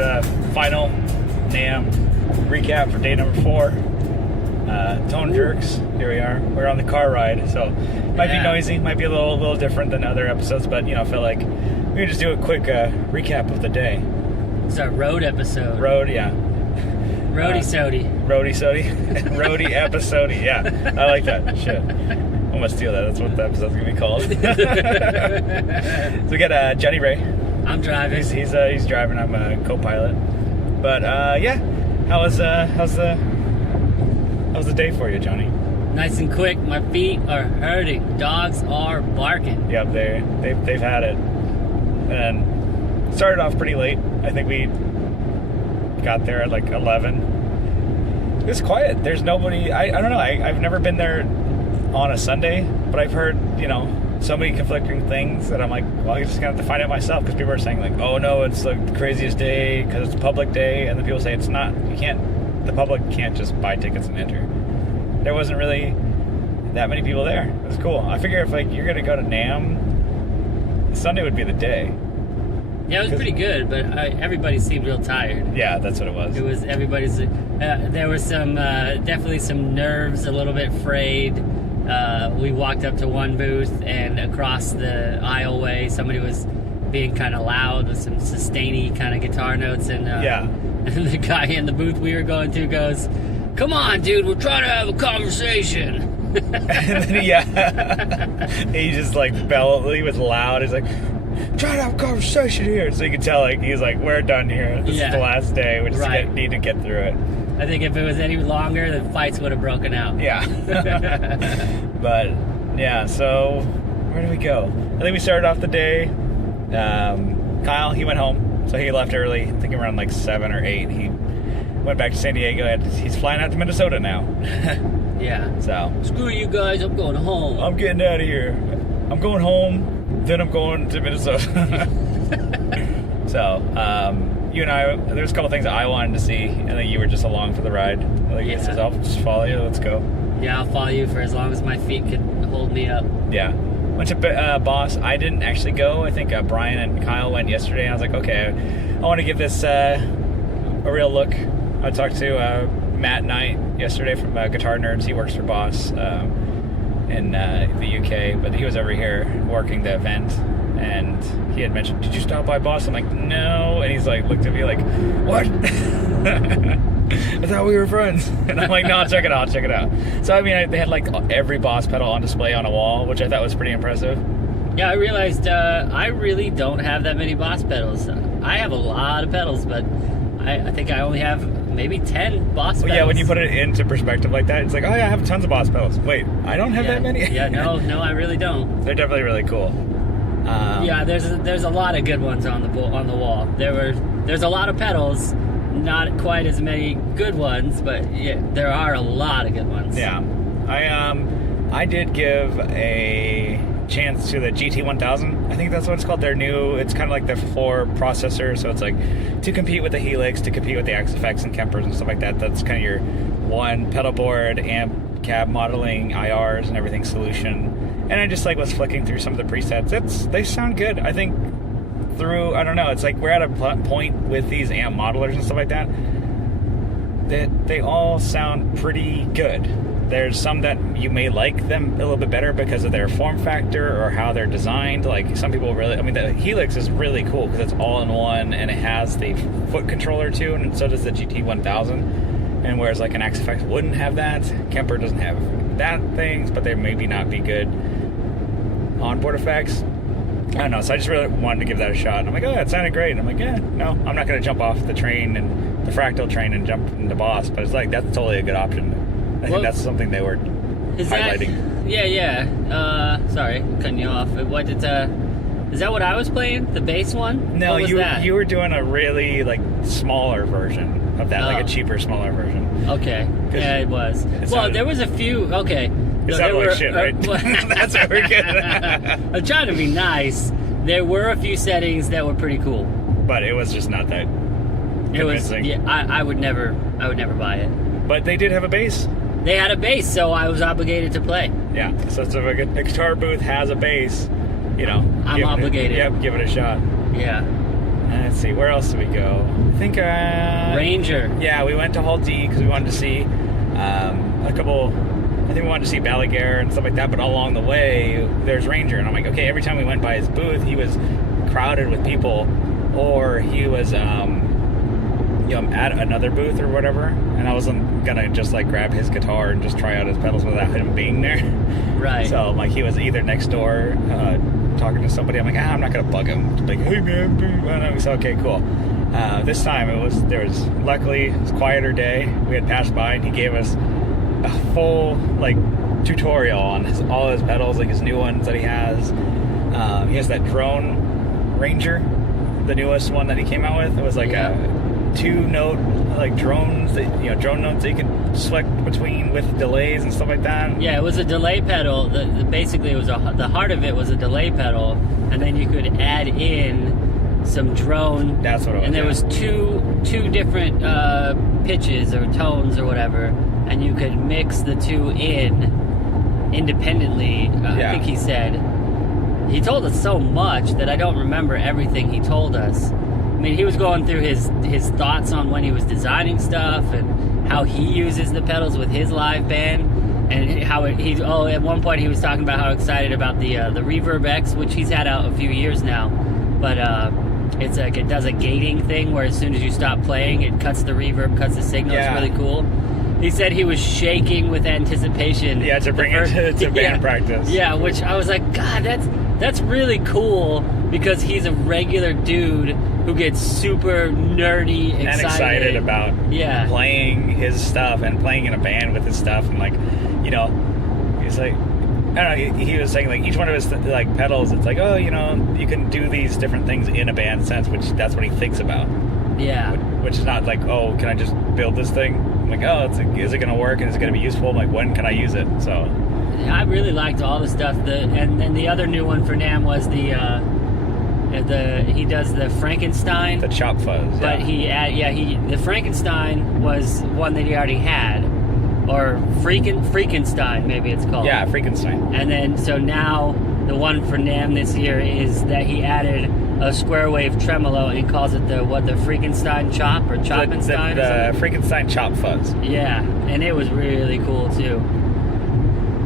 the final NAMM recap for day number 4. Tone jerks. Here we are. We're on the car ride, so it might be noisy, might be a little different than other episodes, but I feel like we can just do a quick recap of the day. It's our road episode. Road, yeah. Roadie Sody. Roadie Sody. Roadie Episodie. Yeah, I like that. Shit. I'm gonna steal that. That's what the episode's gonna be called. So we got Johnny Ray. I'm driving. He's driving. I'm a co-pilot. But yeah, how's the day for you, Johnny? Nice and quick. My feet are hurting. Dogs are barking. Yep, they've had it. And started off pretty late. I think we got there at like 11. It was quiet. There's nobody. I don't know. I've never been there on a Sunday, but I've heard so many conflicting things that I'm like, well, I just gonna have to find out myself, because people are saying like, oh no, it's the craziest day because it's a public day, and then people say it's not. The public can't just buy tickets and enter. There wasn't really that many people there. It was cool. I figure if you're gonna go to NAMM, Sunday would be the day. Yeah, it was pretty good, but everybody seemed real tired. Yeah, that's what it was. It was everybody's. There was some definitely some nerves, a little bit frayed. We walked up to one booth, and across the aisleway, somebody was being kind of loud with some sustainy kind of guitar notes, and and the guy in the booth we were going to goes, "Come on, dude, we're trying to have a conversation." And then, he just like he was loud. He's like, try to have a conversation here. So you could tell he's like, we're done here. This is the last day. We just need to get through it. I think if it was any longer, the fights would have broken out. Yeah. But yeah, so where did we go? I think we started off the day. Kyle, he went home. So he left early, I think around like 7 or 8. He went back to San Diego, and he's flying out to Minnesota now. Yeah. So you you guys, I'm going home. I'm getting out of here. I'm going home, then I'm going to Minnesota. So, you and I, there's a couple things that I wanted to see, and then you were just along for the ride. He says, I'll just follow you, let's go. Yeah, I'll follow you for as long as my feet can hold me up. Yeah. Went to Boss. I didn't actually go. I think Brian and Kyle went yesterday, and I was like, okay, I want to give this a real look. I talked to Matt Knight yesterday from Guitar Nerds. He works for Boss in the UK, but he was over here working the event, and he had mentioned, did you stop by Boss? I'm like, no. And he's like, looked at me like, what? I thought we were friends. And I'm like, no, check it out. So I mean, they had like every Boss pedal on display on a wall, which I thought was pretty impressive. Yeah, I realized I really don't have that many Boss pedals. I have a lot of pedals, but I think I only have maybe 10 Boss pedals. Yeah, when you put it into perspective like that, it's like, oh yeah, I have tons of Boss pedals. Wait, I don't have that many? Yeah, no, I really don't. They're definitely really cool. Yeah, there's a lot of good ones on the wall. There's a lot of pedals, not quite as many good ones, but yeah, there are a lot of good ones. Yeah, I did give a chance to the GT1000. I think that's what it's called. They're new. It's kind of like the 4 processor, so it's like to compete with the Helix, to compete with the XFX and Kempers and stuff like that. That's kind of your one pedal board, amp, cab modeling, IRs, and everything solution. And I just was flicking through some of the presets. They sound good. I think I don't know, it's like we're at a point with these amp modelers and stuff like that they all sound pretty good. There's some that you may like them a little bit better because of their form factor or how they're designed. Like some people the Helix is really cool because it's all in one, and it has the foot controller too, and so does the GT1000. And whereas like an XFX wouldn't have that, Kemper doesn't have that things, but they maybe not be good onboard effects. I don't know, so I just really wanted to give that a shot. And I'm like, oh, it sounded great. And I'm like, yeah, no, I'm not going to jump off the train and the Fractal train and jump into Boss, but it's like, that's totally a good option. I think that's something they were highlighting. Sorry, cutting you off. Is that what I was playing? The bass one? No, you were doing a really smaller version of that, like a cheaper, smaller version. Okay, yeah, it was. There was a few. Okay. It sounded like shit, right? That's what we're getting at. I'm trying to be nice. There were a few settings that were pretty cool, but it was just not that convincing. It was. Yeah, I would never buy it. But they did have a bass. They had a bass, so I was obligated to play. Yeah. So if a guitar booth has a bass, I'm obligated. Give it a shot. Yeah. let's see, where else did we go? I think Rainger. Yeah, we went to Hall D because we wanted to see a couple. I think we wanted to see Balaguer and stuff like that. But along the way, there's Rainger, and I'm like, okay. Every time we went by his booth, he was crowded with people, or he was at another booth or whatever. And I wasn't gonna just like grab his guitar and just try out his pedals without him being there. Right. So like he was either next door talking to somebody. I'm like, I'm not gonna bug him. Like, hey man, and I was okay, cool. This time there was luckily it was a quieter day. We had passed by and he gave us a full like tutorial on all his pedals, like his new ones that he has. He has that drone Rainger, the newest one that he came out with. It was like a 2-note like drones that drone notes that you can select between with delays and stuff like that. Yeah, it was a delay pedal. Basically, it was the heart of it was a delay pedal, and then you could add in some drone. That's what it was. And there was two different pitches or tones or whatever, and you could mix the two in independently. I think he said. He told us so much that I don't remember everything he told us. I mean, he was going through his thoughts on when he was designing stuff and how he uses the pedals with his live band, and how at one point he was talking about how excited about the Reverb X, which he's had out a few years now, but it's like it does a gating thing where as soon as you stop playing, it cuts the reverb, cuts the signal. Yeah. It's really cool. He said he was shaking with anticipation. Yeah, to bring it to band practice. Yeah, which I was like, God, that's really cool, because he's a regular dude who gets super nerdy, excited about playing his stuff and playing in a band with his stuff, and like, he's like, I don't know, he was saying like each one of his like pedals, it's like, oh, you can do these different things in a band sense, which that's what he thinks about. Yeah. Which is not like, oh, can I just build this thing? I'm like, oh, is it going to work and is it going to be useful? I'm like, when can I use it? So I really liked all the stuff. And then the other new one for NAMM was he does the Frankenstein, the chop fuzz. But the Frankenstein was one that he already had, or Freakenstein maybe it's called. Yeah, Freakenstein. And then so now the one for NAMM this year is that he added a square wave tremolo, and he calls it the Freakenstein chop or Choppenstein. The Freakenstein chop fuzz. Yeah, and it was really cool too.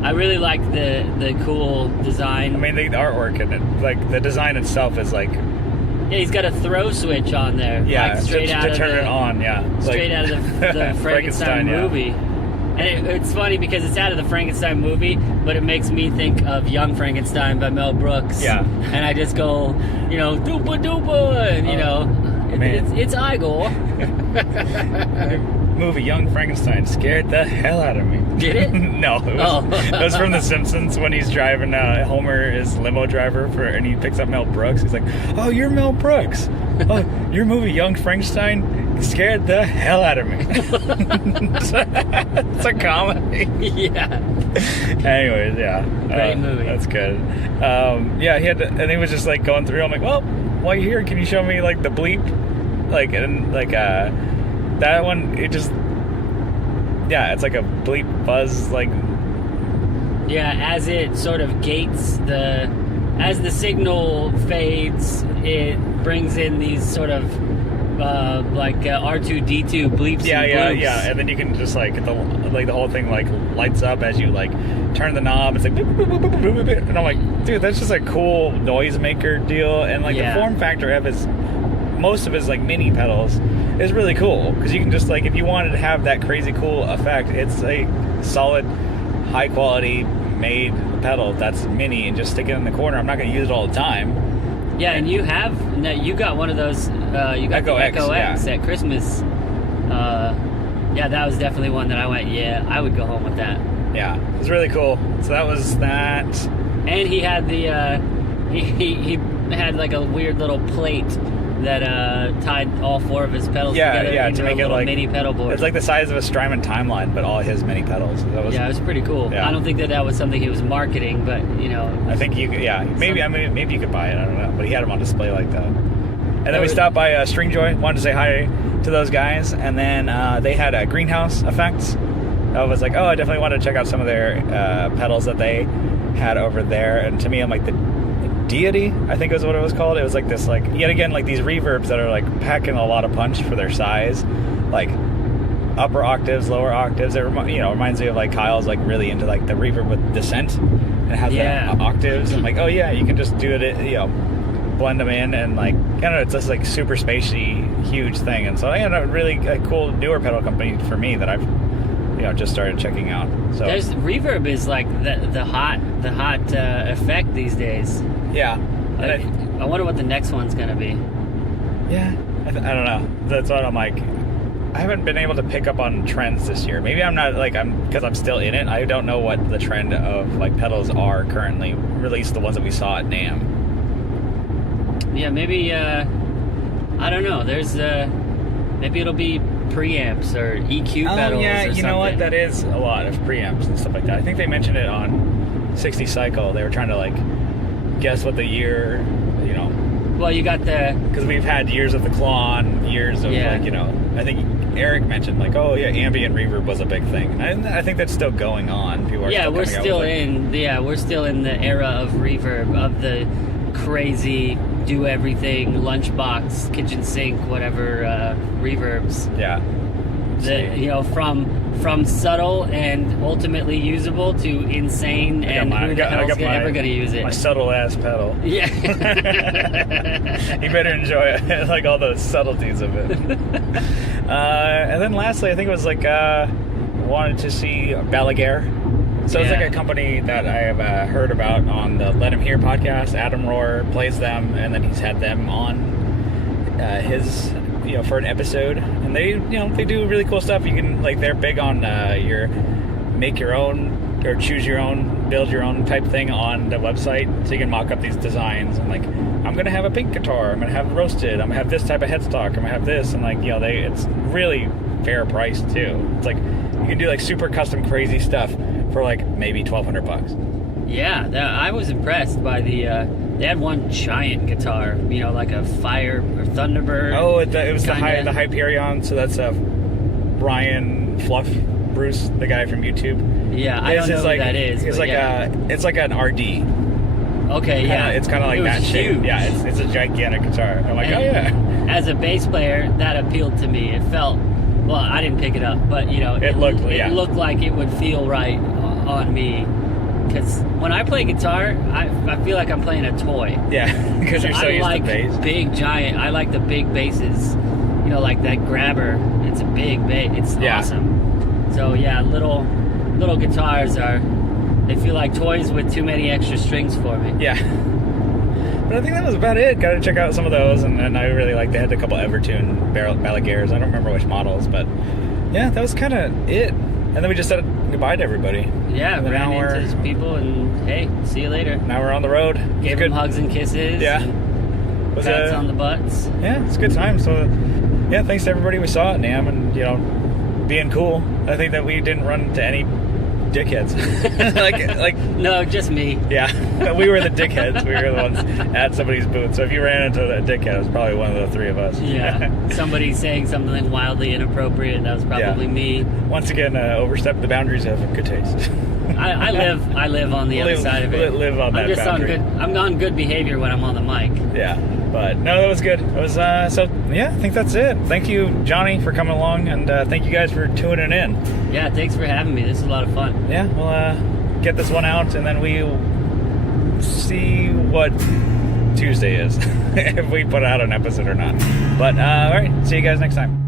I really liked the cool design. I mean, the artwork in it, like the design itself is like. Yeah, he's got a throw switch on there. Yeah, like straight out to turn it on. Yeah, straight out of the Frankenstein movie. Yeah. And it's funny because it's out of the Frankenstein movie, but it makes me think of Young Frankenstein by Mel Brooks. Yeah. And I just go, doopa doopa, and it's Igor. Movie Young Frankenstein scared the hell out of me. Did it? No, it was from The Simpsons when he's driving. Homer is limo driver and he picks up Mel Brooks. He's like, "Oh, you're Mel Brooks. Oh, your movie Young Frankenstein scared the hell out of me." It's a comedy. Yeah. Anyways, yeah. Great movie. That's good. And he was just like going through. I'm like, well, while you're here, can you show me like the bleep, that one? It just, it's like a bleep buzz, like. Yeah, as it sort of gates as the signal fades, it brings in these sort of R2D2 bleeps. Yeah, and bloops. yeah, and then you can just like the whole thing like lights up as you like turn the knob. It's like boop, boop, boop, boop, boop, boop, and I'm like, dude, that's just a cool noisemaker deal, and like the form factor of most of his like mini pedals is really cool, because you can just like, if you wanted to have that crazy cool effect, it's a solid, high quality made pedal that's mini, and just stick it in the corner. I'm not going to use it all the time. Yeah, and you got one of those. You got Echo the Echo X at Christmas. That was definitely one that I went, I would go home with that. Yeah, it was really cool. So that was that. And he had he had like a weird little plate that tied all four of his pedals together into to make a little it like mini pedal board. It's like the size of a Strymon Timeline, but all his mini pedals. So it was pretty cool. Yeah. I don't think that was something he was marketing, but I think you could. Yeah, maybe you could buy it. I don't know, but he had them on display like that. And then we stopped by Stringjoy. Wanted to say hi to those guys, and then they had greenhouse effects. I was like, I definitely wanted to check out some of their pedals that they had over there. And to me, I'm like, the Deity, I think was what it was called. It was like this, like, yet again, like these reverbs that are like packing a lot of punch for their size, like upper octaves, lower octaves. It reminds me of like Kyle's like really into like the reverb with descent and it has the octaves and like, oh yeah, you can just do it, blend them in and like, it's this like super spacey, huge thing. And so a really cool newer pedal company for me that I've just started checking out. So there's reverb is like the hot effect these days. Yeah. Like, I wonder what the next one's gonna be. Yeah, I don't know. That's what I'm like. I haven't been able to pick up on trends this year. Maybe I'm not because I'm still in it. I don't know what the trend of like pedals are currently. At least the ones that we saw at NAMM. Yeah, maybe. I don't know. There's maybe it'll be preamps or EQ pedals. Oh yeah, or you know what? That is a lot of preamps and stuff like that. I think they mentioned it on 60 Cycle. They were trying to like guess what the year, Well, you got because we've had years of the Klon, years of I think Eric mentioned like, oh yeah, ambient reverb was a big thing. And I think that's still going on. People are we're still in the era of reverb, of the crazy do everything lunchbox kitchen sink whatever reverbs. Yeah. From subtle and ultimately usable to insane, and who the hell's ever going to use it? My subtle ass pedal. Yeah. You better enjoy it, like all those subtleties of it. And then lastly, I think it was like wanted to see Balaguer. So it's like a company that I have heard about on the Let Him Hear podcast. Adam Rohr plays them, and then he's had them on his for an episode, and they do really cool stuff. You can they're big on your make your own or choose your own, build your own type thing on the website, so you can mock up these designs and like, I'm gonna have a pink guitar, I'm gonna have roasted, I'm gonna have this type of headstock, I'm gonna have this, and like it's really fair price too. It's like you can do like super custom crazy stuff for like maybe $1,200. Yeah, I was impressed by the. They had one giant guitar, like a Fire or Thunderbird. Oh, it was the Hyperion. So that's Brian Fluff Bruce, the guy from YouTube. Yeah, I don't know who that is. It's like an RD. Okay, yeah. It's kind of like that shape. Huge. Yeah, it's a gigantic guitar. I'm like, oh yeah. As a bass player, that appealed to me. It felt, well, I didn't pick it up, but it looked like it would feel right on me. Because when I play guitar, I feel like I'm playing a toy. Yeah, because you're so used to bass. Big, giant. I like the big basses. Like that grabber. It's a big bass. It's awesome. So yeah, little guitars they feel like toys with too many extra strings for me. Yeah. But I think that was about it. Got to check out some of those, and I really like. They had a couple Evertune Balaguers. I don't remember which models, but yeah, that was kind of it. And then we just said goodbye to everybody. Yeah, ran into people, and hey, see you later. Now we're on the road. Gave them hugs and kisses. Yeah. Was pats on the butts. Yeah, it's a good time. So, yeah, thanks to everybody we saw at NAMM, and being cool. I think that we didn't run into any dickheads. like no, just me. Yeah, we were the dickheads. We were the ones at somebody's booth. So if you ran into a dickhead, it was probably one of the three of us. Yeah, somebody saying something wildly inappropriate. That was probably me. Once again, overstepped the boundaries of good taste. I live on the other side of it. Live on that boundary. I'm on good behavior when I'm on the mic. Yeah, but no, that was good. It was I think that's it. Thank you, Johnny, for coming along, and thank you guys for tuning in. Yeah, thanks for having me. This is a lot of fun. Yeah, we'll get this one out, and then we'll see what Tuesday is, if we put out an episode or not. But all right, see you guys next time.